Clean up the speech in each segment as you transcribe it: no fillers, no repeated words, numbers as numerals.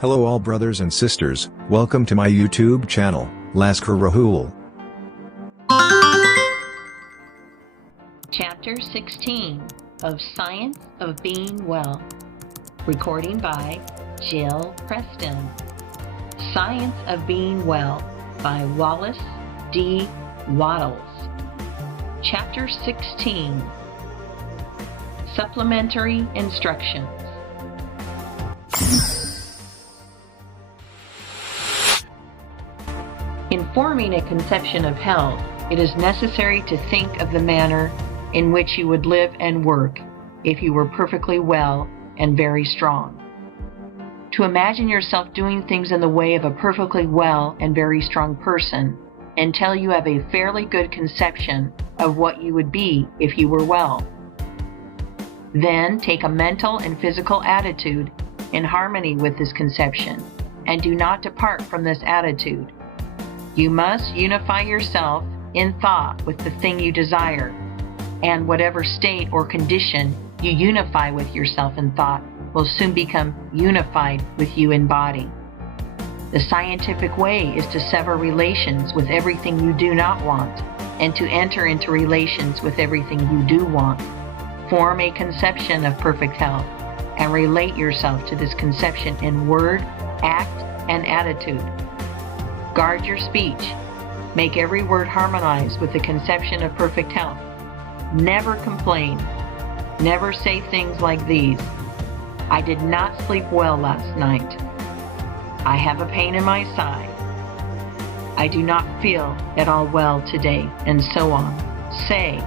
Hello all brothers and sisters, welcome to my YouTube channel, Lascar Raghul. Chapter 16 of Science of Being Well. Recording by Jill Preston. Science of Being Well by Wallace D. Wattles. Chapter 16. Supplementary Instructions. In forming a conception of health, it is necessary to think of the manner in which you would live and work if you were perfectly well and very strong. To imagine yourself doing things in the way of a perfectly well and very strong person until you have a fairly good conception of what you would be if you were well. Then take a mental and physical attitude in harmony with this conception, and do not depart from this attitude. You must unify yourself in thought with the thing you desire, and whatever state or condition you unify with yourself in thought will soon become unified with you in body. The scientific way is to sever relations with everything you do not want, and to enter into relations with everything you do want. Form a conception of perfect health, and relate yourself to this conception in word, act, and attitude. Guard your speech. Make every word harmonize with the conception of perfect health. Never complain. Never say things like these: I did not sleep well last night. I have a pain in my side. I do not feel at all well today, and so on. Say,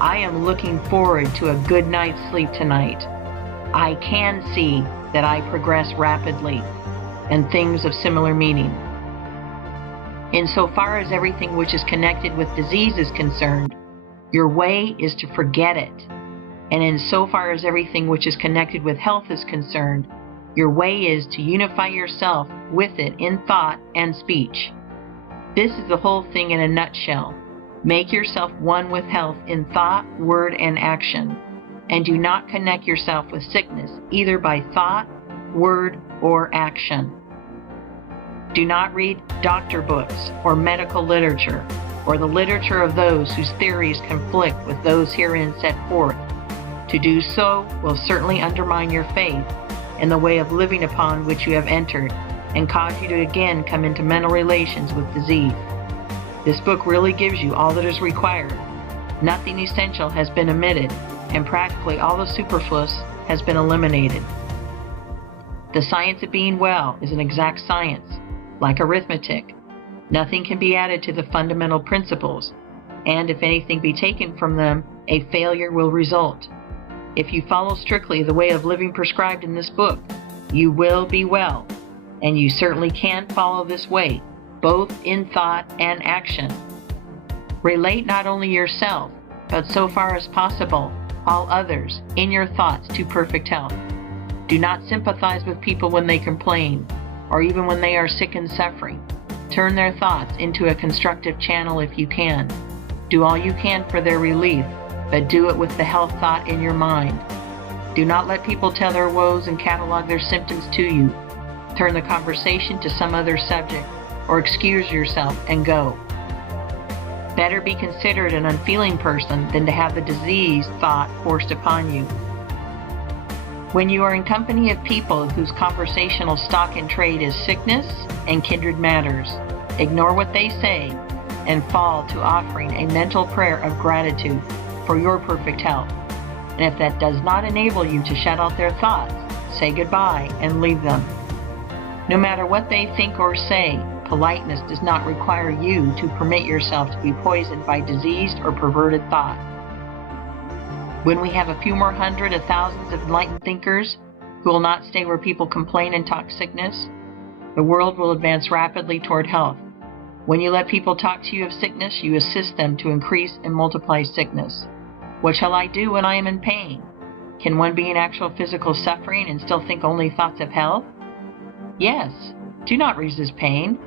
I am looking forward to a good night's sleep tonight. I can see that I progress rapidly, and things of similar meaning. Insofar as everything which is connected with disease is concerned, your way is to forget it. And insofar as everything which is connected with health is concerned, your way is to unify yourself with it in thought and speech. This is the whole thing in a nutshell. Make yourself one with health in thought, word, and action, and do not connect yourself with sickness either by thought, word, or action. Do not read doctor books or medical literature, or the literature of those whose theories conflict with those herein set forth. To do so will certainly undermine your faith in the way of living upon which you have entered, and cause you to again come into mental relations with disease. This book really gives you all that is required. Nothing essential has been omitted, and practically all the superfluous has been eliminated. The science of being well is an exact science. Like arithmetic, nothing can be added to the fundamental principles, and if anything be taken from them, a failure will result. If you follow strictly the way of living prescribed in this book, you will be well, and you certainly can follow this way, both in thought and action. Relate not only yourself, but so far as possible, all others in your thoughts to perfect health. Do not sympathize with people when they complain, or even when they are sick and suffering. Turn their thoughts into a constructive channel if you can. Do all you can for their relief, but do it with the health thought in your mind. Do not let people tell their woes and catalog their symptoms to you. Turn the conversation to some other subject, or excuse yourself and go. Better be considered an unfeeling person than to have the disease thought forced upon you. When you are in company of people whose conversational stock in trade is sickness and kindred matters, ignore what they say and fall to offering a mental prayer of gratitude for your perfect health. And if that does not enable you to shut out their thoughts, say goodbye and leave them. No matter what they think or say, politeness does not require you to permit yourself to be poisoned by diseased or perverted thought. When we have a few more hundred of thousands of enlightened thinkers who will not stay where people complain and talk sickness, the world will advance rapidly toward health. When you let people talk to you of sickness, you assist them to increase and multiply sickness. What shall I do when I am in pain? Can one be in actual physical suffering and still think only thoughts of health? Yes. Do not resist pain.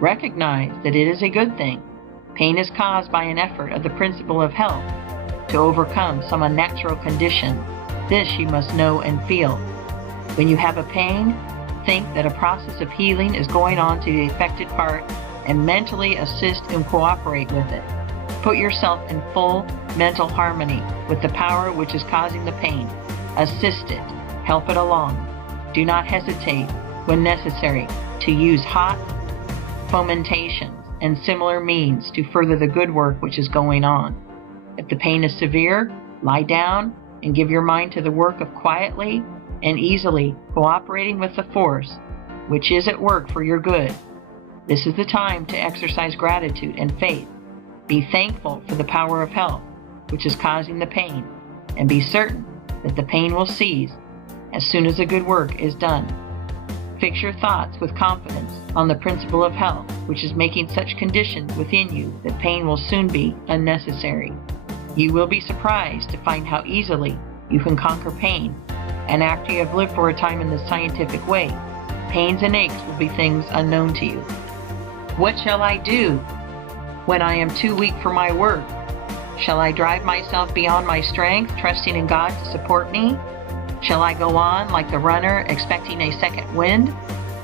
Recognize that it is a good thing. Pain is caused by an effort of the principle of health to overcome some unnatural condition. This you must know and feel. When you have a pain, think that a process of healing is going on to the affected part and mentally assist and cooperate with it. Put yourself in full mental harmony with the power which is causing the pain. Assist it. Help it along. Do not hesitate, when necessary, to use hot fomentations and similar means to further the good work which is going on. If the pain is severe, lie down and give your mind to the work of quietly and easily cooperating with the force which is at work for your good. This is the time to exercise gratitude and faith. Be thankful for the power of health which is causing the pain, and be certain that the pain will cease as soon as the good work is done. Fix your thoughts with confidence on the principle of health, which is making such conditions within you that pain will soon be unnecessary. You will be surprised to find how easily you can conquer pain, and after you have lived for a time in the scientific way, pains and aches will be things unknown to you. What shall I do when I am too weak for my work? Shall I drive myself beyond my strength, trusting in God to support me? Shall I go on like the runner, expecting a second wind?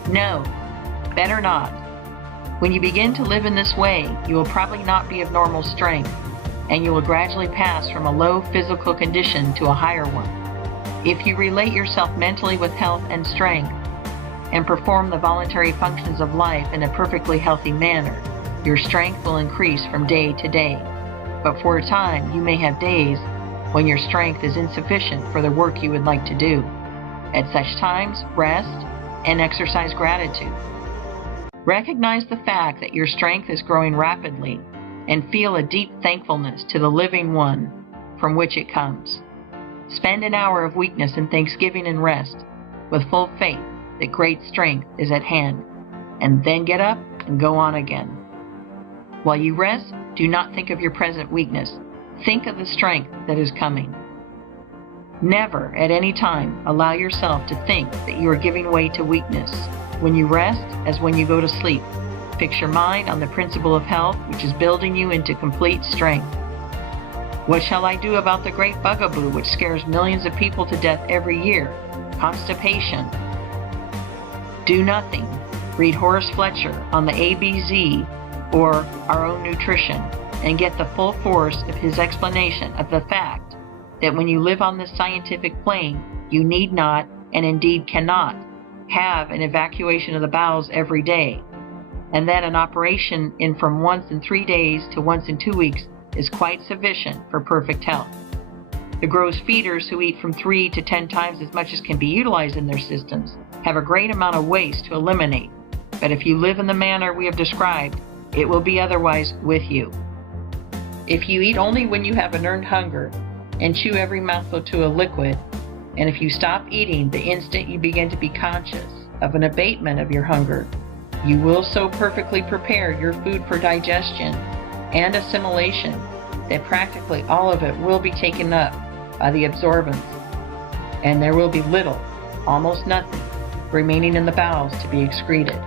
No, better not. When you begin to live in this way, you will probably not be of normal strength, and you will gradually pass from a low physical condition to a higher one. If you relate yourself mentally with health and strength, and perform the voluntary functions of life in a perfectly healthy manner, your strength will increase from day to day. But for a time, you may have days when your strength is insufficient for the work you would like to do. At such times, rest and exercise gratitude. Recognize the fact that your strength is growing rapidly and feel a deep thankfulness to the living one from which it comes. Spend an hour of weakness in thanksgiving and rest with full faith that great strength is at hand, and then get up and go on again. While you rest, do not think of your present weakness. Think of the strength that is coming. Never at any time allow yourself to think that you are giving way to weakness. When you rest, as when you go to sleep, fix your mind on the principle of health which is building you into complete strength. What shall I do about the great bugaboo which scares millions of people to death every year? Constipation. Do nothing. Read Horace Fletcher on the ABZ or Our Own Nutrition, and get the full force of his explanation of the fact that when you live on this scientific plane, you need not, and indeed cannot, have an evacuation of the bowels every day, and that an operation in from once in 3 days to once in 2 weeks is quite sufficient for perfect health. The gross feeders who eat from 3 to 10 times as much as can be utilized in their systems have a great amount of waste to eliminate, but if you live in the manner we have described, it will be otherwise with you. If you eat only when you have an earned hunger and chew every mouthful to a liquid, and if you stop eating the instant you begin to be conscious of an abatement of your hunger, you will so perfectly prepare your food for digestion and assimilation that practically all of it will be taken up by the absorbents, and there will be little, almost nothing, remaining in the bowels to be excreted.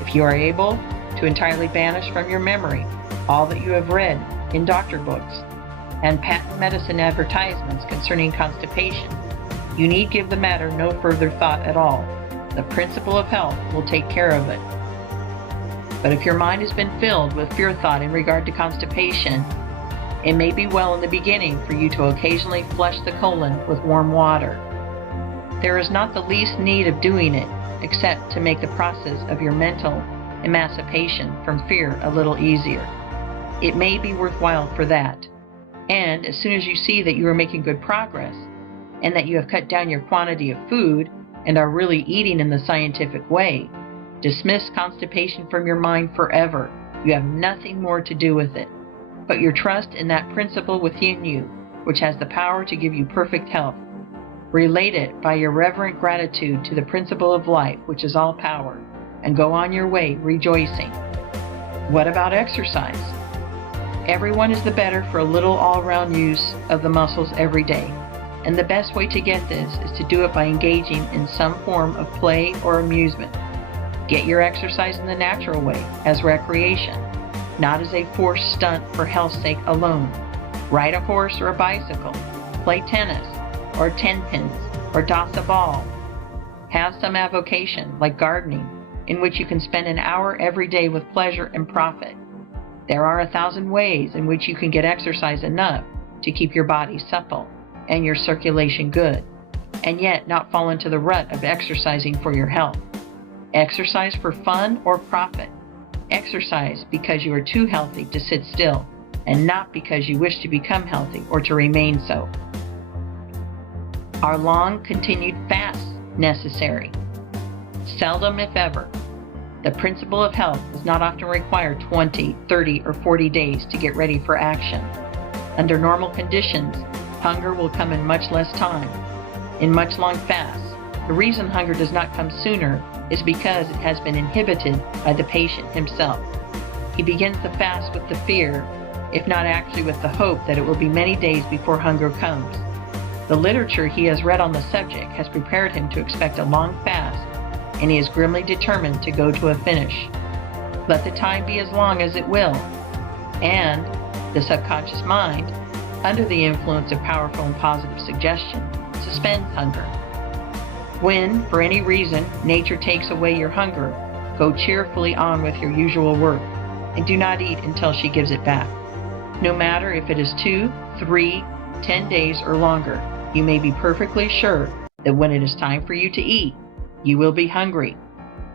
If you are able to entirely banish from your memory all that you have read in doctor books and patent medicine advertisements concerning constipation, you need give the matter no further thought at all. The principle of health will take care of it. But if your mind has been filled with fear thought in regard to constipation, it may be well in the beginning for you to occasionally flush the colon with warm water. There is not the least need of doing it, except to make the process of your mental emancipation from fear a little easier. It may be worthwhile for that. And as soon as you see that you are making good progress, and that you have cut down your quantity of food and are really eating in the scientific way, dismiss constipation from your mind forever. You have nothing more to do with it. Put your trust in that principle within you, which has the power to give you perfect health. Relate it by your reverent gratitude to the principle of life, which is all power, and go on your way rejoicing. What about exercise? Everyone is the better for a little all-round use of the muscles every day, and the best way to get this is to do it by engaging in some form of play or amusement. Get your exercise in the natural way, as recreation, not as a forced stunt for health's sake alone. Ride a horse or a bicycle, play tennis, or 10 pins, or toss a ball. Have some avocation, like gardening, in which you can spend an hour every day with pleasure and profit. There are 1,000 ways in which you can get exercise enough to keep your body supple and your circulation good, and yet not fall into the rut of exercising for your health. Exercise for fun or profit. Exercise because you are too healthy to sit still, and not because you wish to become healthy or to remain so. Are long continued fasts necessary? Seldom, if ever. The principle of health does not often require 20, 30, or 40 days to get ready for action. Under normal conditions, hunger will come in much less time. In much long fasts, the reason hunger does not come sooner is because it has been inhibited by the patient himself. He begins the fast with the fear, if not actually with the hope, that it will be many days before hunger comes. The literature he has read on the subject has prepared him to expect a long fast, and he is grimly determined to go to a finish. Let the time be as long as it will, and the subconscious mind, under the influence of powerful and positive suggestion, suspends hunger. When, for any reason, nature takes away your hunger, go cheerfully on with your usual work, and do not eat until she gives it back. No matter if it is 2, 3, 10 days or longer, you may be perfectly sure that when it is time for you to eat, you will be hungry.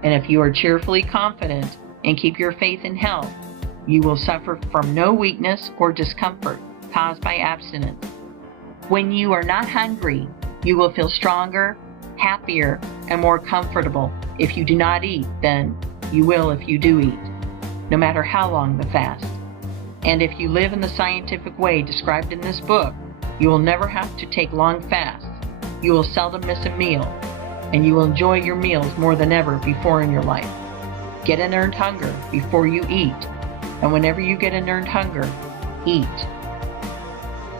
And if you are cheerfully confident and keep your faith in health, you will suffer from no weakness or discomfort caused by abstinence. When you are not hungry, you will feel stronger, happier, and more comfortable if you do not eat than you will if you do eat, no matter how long the fast. And if you live in the scientific way described in this book, you will never have to take long fasts. You will seldom miss a meal, and you will enjoy your meals more than ever before in your life. Get an earned hunger before you eat, and whenever you get an earned hunger, eat.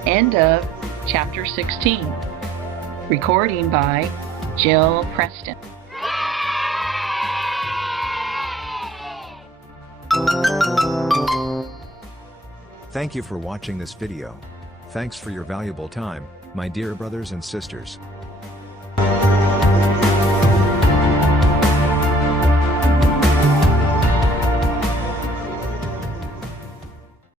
End of Chapter 16. Recording by Jill Preston. Thank you for watching this video. Thanks for your valuable time, my dear brothers and sisters.